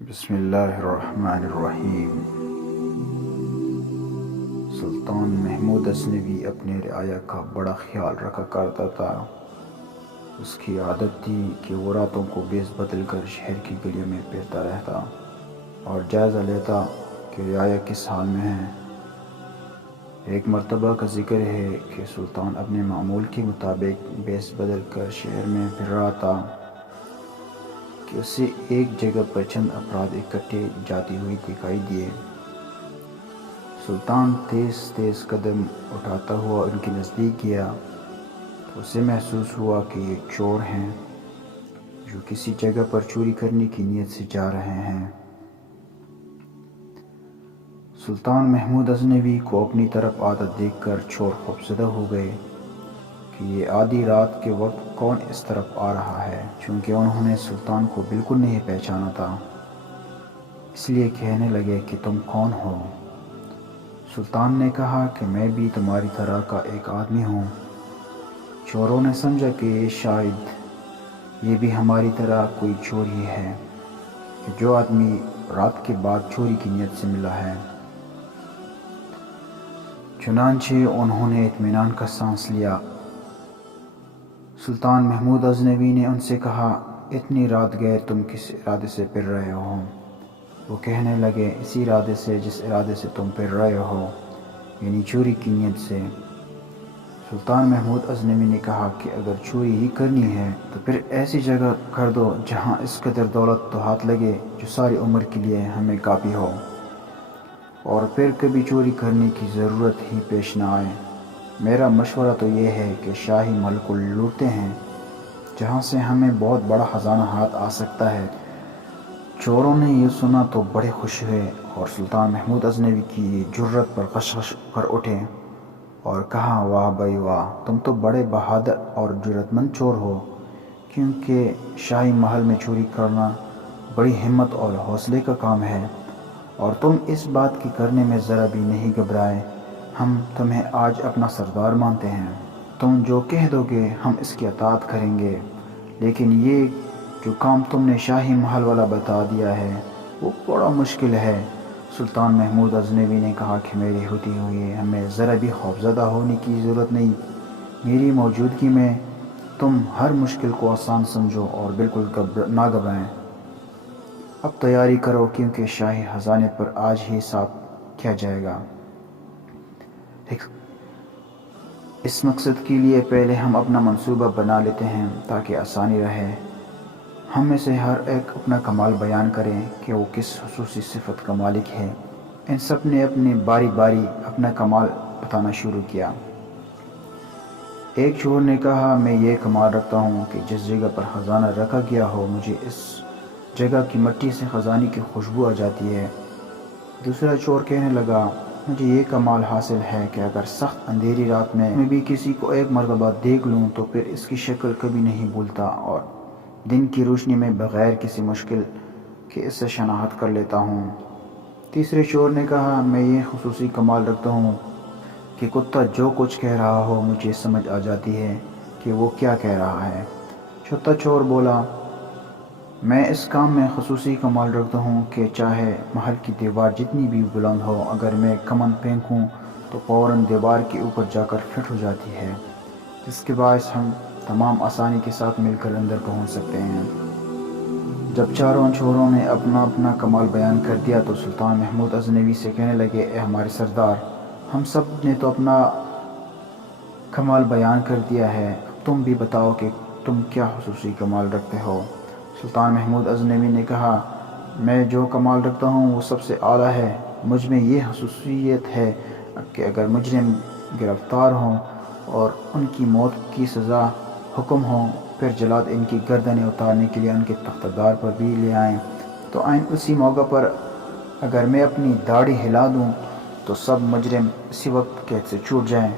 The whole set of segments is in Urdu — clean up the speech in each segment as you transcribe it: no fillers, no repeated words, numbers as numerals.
بسم اللہ الرحمن الرحیم۔ سلطان محمود غزنوی اپنے رعایا کا بڑا خیال رکھا کرتا تھا۔ اس کی عادت تھی کہ وہ راتوں کو بیس بدل کر شہر کی گلیوں میں پھرتا رہتا اور جائزہ لیتا کہ رعایا کس حال میں ہے۔ ایک مرتبہ کا ذکر ہے کہ سلطان اپنے معمول کے مطابق بیس بدل کر شہر میں پھر رہا تھا کہ اسے ایک جگہ پر چند افراد اکٹھے جاتے ہوئے دکھائی دیے۔ سلطان تیز تیز قدم اٹھاتا ہوا ان کے نزدیک گیا تو اسے محسوس ہوا کہ یہ چور ہیں جو کسی جگہ پر چوری کرنے کی نیت سے جا رہے ہیں۔ سلطان محمود غزنوی کو اپنی طرف آتا دیکھ کر چور خوفزدہ ہو گئے کہ یہ آدھی رات کے وقت کون اس طرف آ رہا ہے، چونکہ انہوں نے سلطان کو بالکل نہیں پہچانا تھا، اس لیے کہنے لگے کہ تم کون ہو؟ سلطان نے کہا کہ میں بھی تمہاری طرح کا ایک آدمی ہوں۔ چوروں نے سمجھا کہ شاید یہ بھی ہماری طرح کوئی چور ہی ہے کہ جو آدمی رات کے بعد چوری کی نیت سے ملا ہے۔ چنانچہ انہوں نے اطمینان کا سانس لیا۔ سلطان محمود غزنوی نے ان سے کہا، اتنی رات گئے تم کس ارادے سے پھر رہے ہو؟ وہ کہنے لگے، اسی ارادے سے جس ارادے سے تم پھر رہے ہو، یعنی چوری کی نیت سے۔ سلطان محمود غزنوی نے کہا کہ اگر چوری ہی کرنی ہے تو پھر ایسی جگہ کر دو جہاں اس قدر دولت تو ہاتھ لگے جو ساری عمر کے لیے ہمیں کافی ہو، اور پھر کبھی چوری کرنے کی ضرورت ہی پیش نہ آئے۔ میرا مشورہ تو یہ ہے کہ شاہی محل کو لوٹتے ہیں جہاں سے ہمیں بہت بڑا خزانہ ہاتھ آ سکتا ہے۔ چوروں نے یہ سنا تو بڑے خوش ہوئے اور سلطان محمود غزنوی کی جرت پر غش کر اٹھے اور کہا، واہ بھائی واہ، تم تو بڑے بہادر اور جرت مند چور ہو، کیونکہ شاہی محل میں چوری کرنا بڑی ہمت اور حوصلے کا کام ہے، اور تم اس بات کی کرنے میں ذرا بھی نہیں گھبرائے۔ ہم تمہیں آج اپنا سردار مانتے ہیں، تم جو کہہ دو گے ہم اس کی اطاعت کریں گے، لیکن یہ جو کام تم نے شاہی محل والا بتا دیا ہے وہ بڑا مشکل ہے۔ سلطان محمود غزنوی نے کہا کہ میری ہوتے ہوئے ہمیں ذرا بھی خوفزدہ ہونے کی ضرورت نہیں، میری موجودگی میں تم ہر مشکل کو آسان سمجھو اور بالکل نہ گھبرائیں۔ اب تیاری کرو کیونکہ شاہی خزانے پر آج ہی حساب کیا جائے گا۔ اس مقصد کے لیے پہلے ہم اپنا منصوبہ بنا لیتے ہیں تاکہ آسانی رہے۔ ہم میں سے ہر ایک اپنا کمال بیان کریں کہ وہ کس خصوصی صفت کا مالک ہے۔ ان سب نے اپنی باری باری اپنا کمال بتانا شروع کیا۔ ایک چور نے کہا، میں یہ کمال رکھتا ہوں کہ جس جگہ پر خزانہ رکھا گیا ہو مجھے اس جگہ کی مٹی سے خزانے کی خوشبو آ جاتی ہے۔ دوسرا چور کہنے لگا، مجھے یہ کمال حاصل ہے کہ اگر سخت اندھیری رات میں بھی کسی کو ایک مرتبہ دیکھ لوں تو پھر اس کی شکل کبھی نہیں بھولتا اور دن کی روشنی میں بغیر کسی مشکل کے اس سے شناخت کر لیتا ہوں۔ تیسرے چور نے کہا، میں یہ خصوصی کمال رکھتا ہوں کہ کتا جو کچھ کہہ رہا ہو مجھے سمجھ آ جاتی ہے کہ وہ کیا کہہ رہا ہے۔ چوتھا چور بولا، میں اس کام میں خصوصی کمال رکھتا ہوں کہ چاہے محل کی دیوار جتنی بھی بلند ہو، اگر میں کمان پھینکوں تو فوراً دیوار کے اوپر جا کر فٹ ہو جاتی ہے، جس کے باعث ہم تمام آسانی کے ساتھ مل کر اندر پہنچ سکتے ہیں۔ جب چاروں چوروں نے اپنا اپنا کمال بیان کر دیا تو سلطان محمود غزنوی سے کہنے لگے، اے ہمارے سردار، ہم سب نے تو اپنا کمال بیان کر دیا ہے، اب تم بھی بتاؤ کہ تم کیا خصوصی کمال رکھتے ہو۔ سلطان محمود غزنوی نے کہا، میں جو کمال رکھتا ہوں وہ سب سے اعلیٰ ہے۔ مجھ میں یہ خصوصیت ہے کہ اگر مجرم گرفتار ہوں اور ان کی موت کی سزا حکم ہو، پھر جلاد ان کی گردنیں اتارنے کے لیے ان کے تختہ دار پر بھی لے آئیں تو عین اسی موقع پر اگر میں اپنی داڑھی ہلا دوں تو سب مجرم اسی وقت قید سے چھوٹ جائیں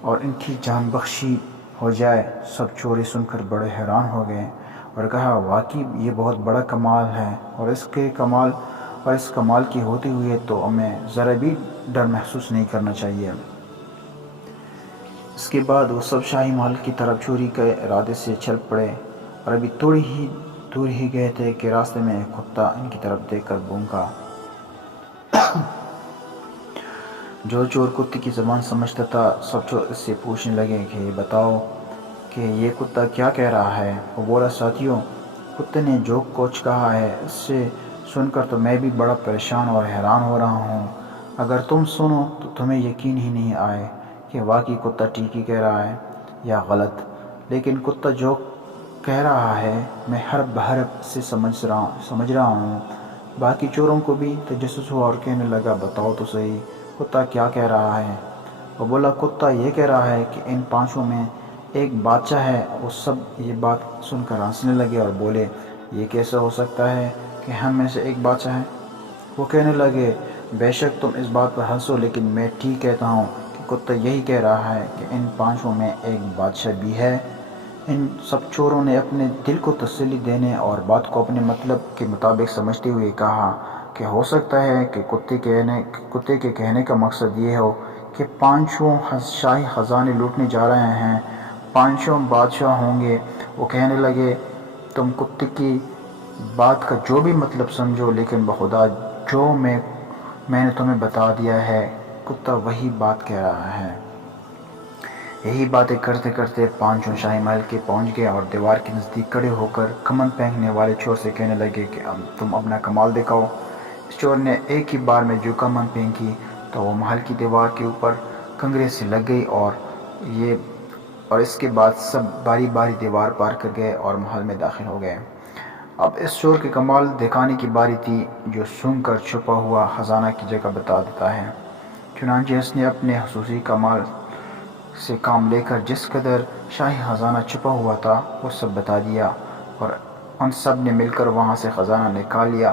اور ان کی جان بخشی ہو جائے۔ سب چور سن کر بڑے حیران ہو گئے اور کہا، واقعی یہ بہت بڑا کمال ہے، اور اس کمال کے ہوتے ہوئے تو ہمیں ذرا بھی ڈر محسوس نہیں کرنا چاہیے۔ اس کے بعد وہ سب شاہی محل کی طرف چوری کے ارادے سے چل پڑے اور ابھی دور ہی گئے تھے کہ راستے میں ایک کتا ان کی طرف دیکھ کر بھونکا۔ جو چور کتے کی زبان سمجھتا تھا سب چور اس سے پوچھنے لگے کہ بتاؤ کہ یہ کتا کیا کہہ رہا ہے۔ وہ بولا ساتھیوں، کتے نے جو کچھ کہا ہے اس سے سن کر تو میں بھی بڑا پریشان اور حیران ہو رہا ہوں۔ اگر تم سنو تو تمہیں یقین ہی نہیں آئے کہ واقعی کتا ٹھیک ہی کہہ رہا ہے یا غلط، لیکن کتا جو کہہ رہا ہے میں حرف بحرف سے سمجھ رہا ہوں۔ باقی چوروں کو بھی تجسس ہوا اور کہنے لگا بتاؤ تو صحیح کتا کیا کہہ رہا ہے۔ وہ بولا کتا یہ کہہ رہا ہے کہ ان پانچوں میں ایک بادشاہ ہے۔ وہ سب یہ بات سن کر ہنسنے لگے اور بولے یہ کیسے ہو سکتا ہے کہ ہم میں سے ایک بادشاہ ہے۔ وہ کہنے لگے بے شک تم اس بات پر ہنسو، لیکن میں ٹھیک کہتا ہوں کہ کتا یہی کہہ رہا ہے کہ ان پانچوں میں ایک بادشاہ بھی ہے۔ ان سب چوروں نے اپنے دل کو تسلی دینے اور بات کو اپنے مطلب کے مطابق سمجھتے ہوئے کہا کہ ہو سکتا ہے کہ کتے کے کہنے کا مقصد یہ ہو کہ پانچوں شاہی خزانے لوٹنے جا رہے ہیں، پانچوں بادشاہ ہوں گے۔ وہ کہنے لگے تم کتے کی بات کا جو بھی مطلب سمجھو، لیکن بخدا جو میں نے تمہیں بتا دیا ہے کتا وہی بات کہہ رہا ہے۔ یہی باتیں کرتے کرتے پانچوں شاہی محل کے پہنچ گئے اور دیوار کے نزدیک کھڑے ہو کر کمن پھینکنے والے چور سے کہنے لگے کہ تم اپنا کمال دکھاؤ۔ اس چور نے ایک ہی بار میں جو کمن پھینکی تو وہ محل کی دیوار کے اوپر کنگرے سے لگ گئی اور اس کے بعد سب باری باری دیوار پار کر گئے اور محل میں داخل ہو گئے۔ اب اس چور کے کمال دکھانے کی باری تھی جو سونگھ کر چھپا ہوا خزانہ کی جگہ بتا دیتا ہے۔ چنانچہ اس نے اپنے خصوصی کمال سے کام لے کر جس قدر شاہی خزانہ چھپا ہوا تھا وہ سب بتا دیا، اور ان سب نے مل کر وہاں سے خزانہ نکال لیا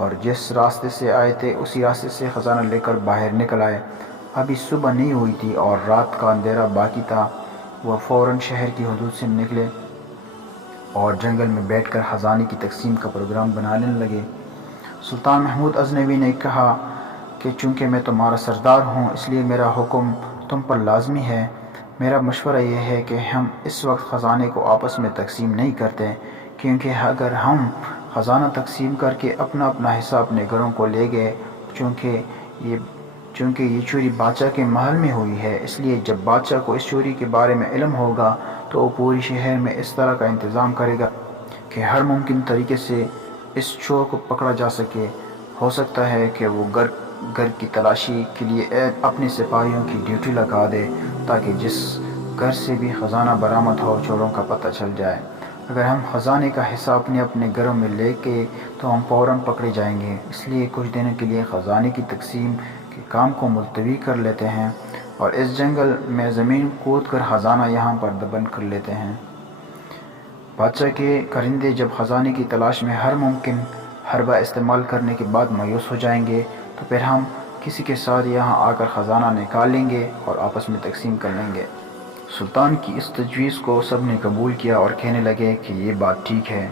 اور جس راستے سے آئے تھے اسی راستے سے خزانہ لے کر باہر نکل آئے۔ ابھی صبح نہیں ہوئی تھی اور رات کا اندھیرا باقی تھا۔ وہ فوراً شہر کی حدود سے نکلے اور جنگل میں بیٹھ کر خزانے کی تقسیم کا پروگرام بنانے لگے۔ سلطان محمود غزنوی نے کہا کہ چونکہ میں تمہارا سردار ہوں اس لیے میرا حکم تم پر لازمی ہے۔ میرا مشورہ یہ ہے کہ ہم اس وقت خزانے کو آپس میں تقسیم نہیں کرتے، کیونکہ اگر ہم خزانہ تقسیم کر کے اپنا اپنا حصہ اپنے گھروں کو لے گئے، چونکہ یہ چوری بادشاہ کے محل میں ہوئی ہے، اس لیے جب بادشاہ کو اس چوری کے بارے میں علم ہوگا تو وہ پوری شہر میں اس طرح کا انتظام کرے گا کہ ہر ممکن طریقے سے اس چور کو پکڑا جا سکے۔ ہو سکتا ہے کہ وہ گھر کی تلاشی کے لیے اپنے سپاہیوں کی ڈیوٹی لگا دے تاکہ جس گھر سے بھی خزانہ برآمد ہو چوروں کا پتہ چل جائے۔ اگر ہم خزانے کا حصہ اپنے اپنے گھروں میں لے کے تو ہم فوراً پکڑے جائیں گے، اس لیے کچھ دنوں کے لیے خزانے کی تقسیم کے کام کو ملتوی کر لیتے ہیں اور اس جنگل میں زمین کھود کر خزانہ یہاں پر دفن کر لیتے ہیں۔ بادشاہ کے کرندے جب خزانے کی تلاش میں ہر ممکن حربہ استعمال کرنے کے بعد مایوس ہو جائیں گے تو پھر ہم کسی کے ساتھ یہاں آ کر خزانہ نکال لیں گے اور آپس میں تقسیم کر لیں گے۔ سلطان کی اس تجویز کو سب نے قبول کیا اور کہنے لگے کہ یہ بات ٹھیک ہے،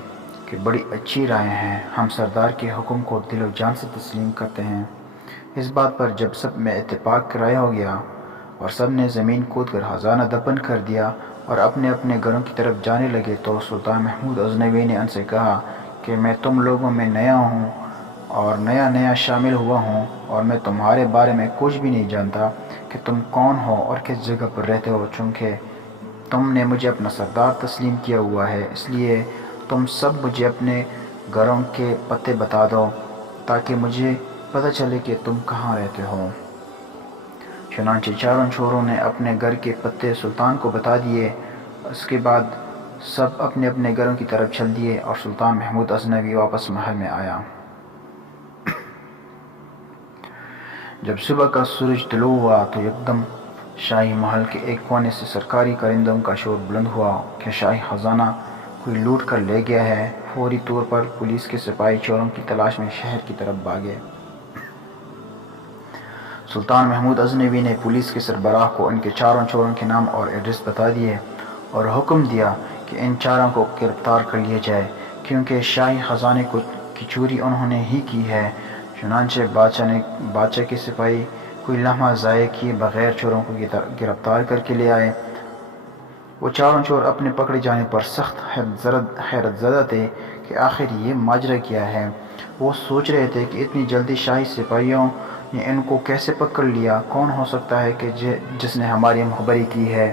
کہ بڑی اچھی رائے ہیں، ہم سردار کے حکم کو دل و جان سے تسلیم کرتے ہیں۔ اس بات پر جب سب میں اتفاق رائے ہو گیا اور سب نے زمین کھود کر خزانہ دفن کر دیا اور اپنے اپنے گھروں کی طرف جانے لگے تو سلطان محمود غزنوی نے ان سے کہا کہ میں تم لوگوں میں نیا ہوں اور نیا شامل ہوا ہوں اور میں تمہارے بارے میں کچھ بھی نہیں جانتا کہ تم کون ہو اور کس جگہ پر رہتے ہو۔ چونکہ تم نے مجھے اپنا سردار تسلیم کیا ہوا ہے اس لیے تم سب مجھے اپنے گھروں کے پتے بتا دو تاکہ مجھے پتہ چلے کہ تم کہاں رہتے ہو۔ چنانچہ چاروں چوروں نے اپنے گھر کے پتے سلطان کو بتا دیے۔ اس کے بعد سب اپنے اپنے گھروں کی طرف چل دیے اور سلطان محمود غزنوی واپس محل میں آیا۔ جب صبح کا سورج طلوع ہوا تو یکدم شاہی محل کے ایک کونے سے سرکاری کرندوں کا شور بلند ہوا کہ شاہی خزانہ کوئی لوٹ کر لے گیا ہے۔ فوری طور پر پولیس کے سپاہی چوروں کی تلاش میں شہر کی طرف بھاگے۔ سلطان محمود غزنوی نے پولیس کے سربراہ کو ان کے چاروں چوروں کے نام اور ایڈریس بتا دیے اور حکم دیا کہ ان چاروں کو گرفتار کر لیا جائے، کیونکہ شاہی خزانے کی چوری انہوں نے ہی کی ہے۔ چنانچہ بادشاہ کے سپاہی کوئی لمحہ ضائع کیے بغیر چوروں کو گرفتار کر کے لے آئے۔ وہ چاروں چور اپنے پکڑے جانے پر سخت حیرت زدہ تھے کہ کہ آخر یہ ماجرا کیا ہے۔ وہ سوچ رہے تھے کہ اتنی جلدی شاہی سپاہیوں نے ان کو کیسے پکڑ لیا، کون ہو سکتا ہے کہ جس نے ہماری مخبری کی ہے۔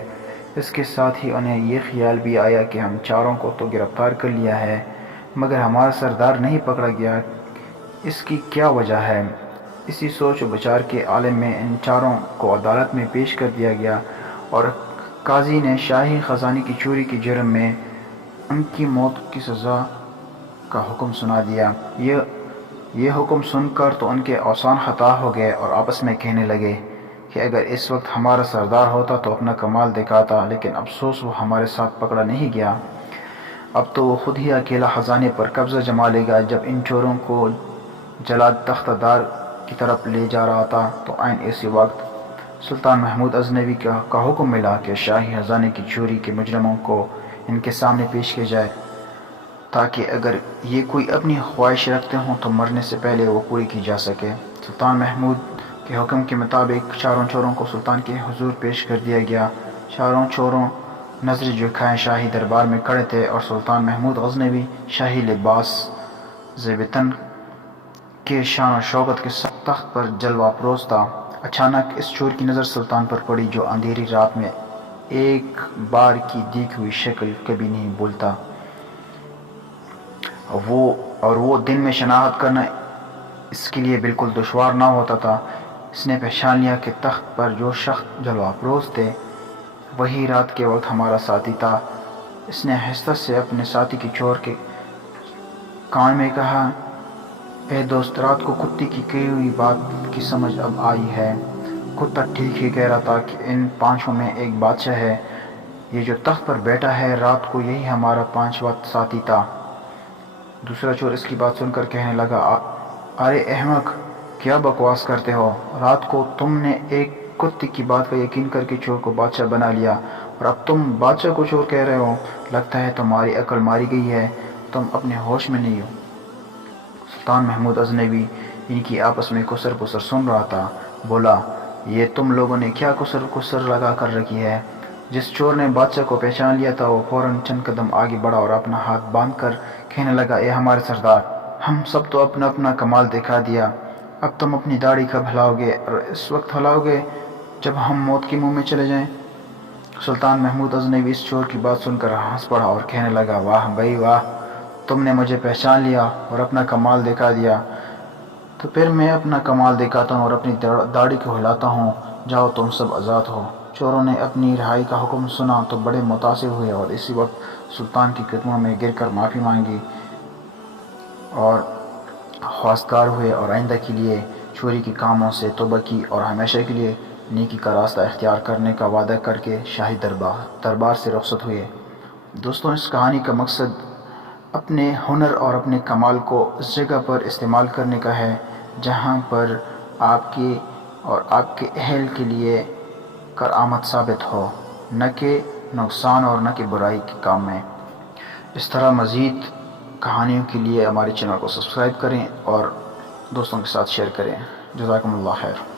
اس کے ساتھ ہی انہیں یہ خیال بھی آیا کہ ہم چاروں کو تو گرفتار کر لیا ہے، مگر ہمارا سردار نہیں پکڑا گیا، اس کی کیا وجہ ہے؟ اسی سوچ و بچار کے عالم میں ان چاروں کو عدالت میں پیش کر دیا گیا اور قاضی نے شاہی خزانے کی چوری کے جرم میں ان کی موت کی سزا کا حکم سنا دیا۔ یہ حکم سن کر تو ان کے اعصان خطا ہو گئے اور آپس میں کہنے لگے کہ اگر اس وقت ہمارا سردار ہوتا تو اپنا کمال دکھاتا، لیکن افسوس وہ ہمارے ساتھ پکڑا نہیں گیا۔ اب تو وہ خود ہی اکیلا خزانے پر قبضہ جما لے گا۔ جب ان چوروں کو جلاد تختہ دار کی طرف لے جا رہا تھا تو عین اسی وقت سلطان محمود غزنوی کا حکم ملا کہ شاہی خزانے کی چوری کے مجرموں کو ان کے سامنے پیش کیا جائے، تاکہ اگر یہ کوئی اپنی خواہش رکھتے ہوں تو مرنے سے پہلے وہ پوری کی جا سکے۔ سلطان محمود کے حکم کے مطابق چاروں چوروں کو سلطان کے حضور پیش کر دیا گیا۔ چاروں چوروں نظر جھکائے شاہی دربار میں کھڑے تھے اور سلطان محمود غزنوی شاہی لباس زیب تن کے شان و شوکت کے ساتھ تخت پر جلوہ افروز تھا۔ اچانک اس چور کی نظر سلطان پر پڑی جو اندھیری رات میں ایک بار کی دیکھی ہوئی شکل کبھی نہیں بھولتا، اور وہ دن میں شناخت کرنا اس کے لیے بالکل دشوار نہ ہوتا تھا۔ اس نے پہچان لیا کہ تخت پر جو شخص جلوہ افروز تھے وہی رات کے وقت ہمارا ساتھی تھا۔ اس نے آہستہ سے اپنے ساتھی کی چور کے کان میں کہا، اے دوست، رات کو کتے کی کہی ہوئی بات کی سمجھ اب آئی ہے۔ کتا ٹھیک ہی کہہ رہا تھا کہ ان پانچوں میں ایک بادشاہ ہے۔ یہ جو تخت پر بیٹھا ہے رات کو یہی ہمارا پانچواں ساتھی تھا۔ دوسرا چور اس کی بات سن کر کہنے لگا، ارے احمق، کیا بکواس کرتے ہو؟ رات کو تم نے ایک کتے کی بات کا یقین کر کے چور کو بادشاہ بنا لیا اور اب تم بادشاہ کو چور کہہ رہے ہو؟ لگتا ہے تمہاری عقل ماری گئی ہے، تم اپنے ہوش میں نہیں ہو۔ سلطان محمود غزنوی ان کی آپس میں کسر پسر سن رہا تھا، بولا، یہ تم لوگوں نے کیا کسر لگا کر رکھی ہے؟ جس چور نے بادشاہ کو پہچان لیا تھا وہ فوراً چند قدم آگے بڑھا اور اپنا ہاتھ باندھ کر کہنے لگا، اے ہمارے سردار، ہم سب تو اپنا اپنا کمال دکھا دیا، اب تم اپنی داڑھی کب ہلاؤ گے اور اس وقت ہلاؤ گے جب ہم موت کے منہ میں چلے جائیں؟ سلطان محمود غزنوی اس چور کی بات سن کر ہنس پڑا اور کہنے لگا، واہ بھائی واہ، تم نے مجھے پہچان لیا اور اپنا کمال دکھا دیا، تو پھر میں اپنا کمال دکھاتا ہوں اور اپنی داڑھی کو ہلاتا ہوں، جاؤ تم سب آزاد ہو۔ چوروں نے اپنی رہائی کا حکم سنا تو بڑے متاثر ہوئے اور اسی وقت سلطان کے قدموں میں گر کر معافی مانگی اور خواستگار ہوئے اور آئندہ کے لیے چوری کے کاموں سے توبہ کی اور ہمیشہ کے لیے نیکی کا راستہ اختیار کرنے کا وعدہ کر کے شاہی دربار سے رخصت ہوئے۔ دوستوں، اس کہانی کا مقصد اپنے ہنر اور اپنے کمال کو اس جگہ پر استعمال کرنے کا ہے جہاں پر آپ کے اور آپ کے اہل کے لیے کارآمد ثابت ہو، نہ کہ نقصان اور نہ کہ برائی کے کام میں۔ اس طرح مزید کہانیوں کے لیے ہمارے چینل کو سبسکرائب کریں اور دوستوں کے ساتھ شیئر کریں۔ جزاکم اللہ خیر۔